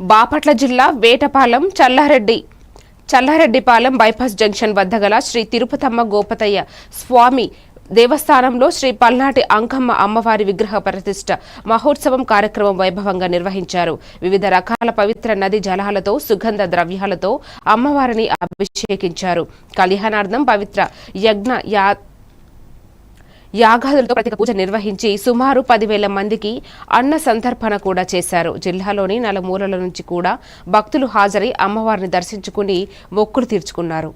బాపట్ల జిల్లా Vetapalem Challareddypalem bypass junction వద్ద గల శ్రీ తిరుపతమ్మ గోపతయ్య స్వామి దేవస్థానంలో శ్రీ పల్నాటి అంకమ్మ అమ్మవారి విగ్రహ ప్రతిష్ఠ మహోత్సవం కార్యక్రమం వైభవంగా నిర్వహించారు. వివిధ రకాల పవిత్ర నది జలాలతో సుగంధ ద్రవ్యాలతో అమ్మవారిని అభిషేకించారు. కళ్యాణార్థం పవిత్ర యజ్ఞ యాగాదులతో ప్రత్యేక పూజ నిర్వహించి సుమారు 10,000 మందికి అన్న సంతర్పణ కూడా చేశారు. జిల్లాలోని నలుమూలల నుంచి కూడా భక్తులు హాజరై అమ్మవారిని దర్శించుకుని మొక్కులు తీర్చుకున్నారు.